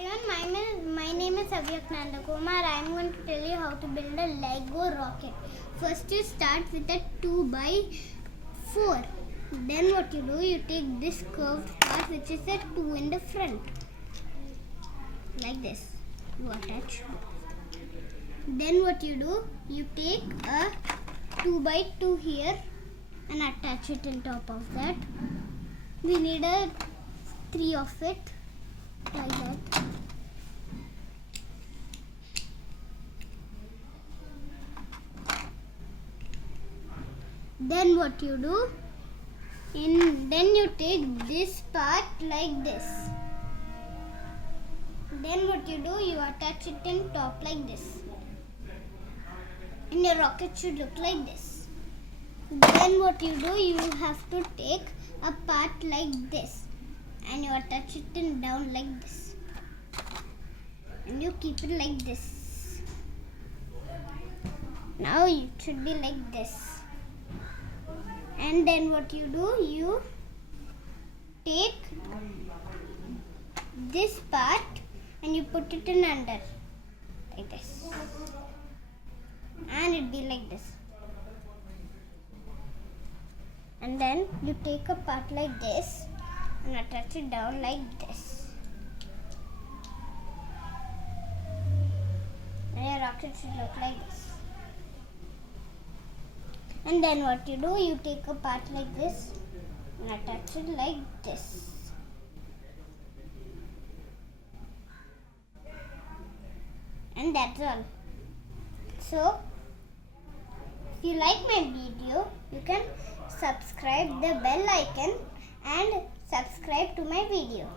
everyone, my name is Avyak Nandakumar. I am going to tell you how to build a Lego rocket. First you start with a 2x4. Then what you do, you take this curved part which is a 2 in the front. Like this. You attach. Then what you do, you take a 2x2 here and attach it on top of that. We need a 3 of it. Like that. Then what you do, then you take this part like this. Then what you do, you attach it in top like this. And your rocket should look like this. Then what you do, you have to take a part like this. And you attach it in down like this. And you keep it like this. Now it should be like this. And then what you do, you take this part and you put it in under like this. And it be like this. And then you take a part like this and attach it down like this. And your rocket should look like this. And then what you do, you take a part like this and attach it like this. And that's all. So, if you like my video, you can subscribe the bell icon and subscribe to my video.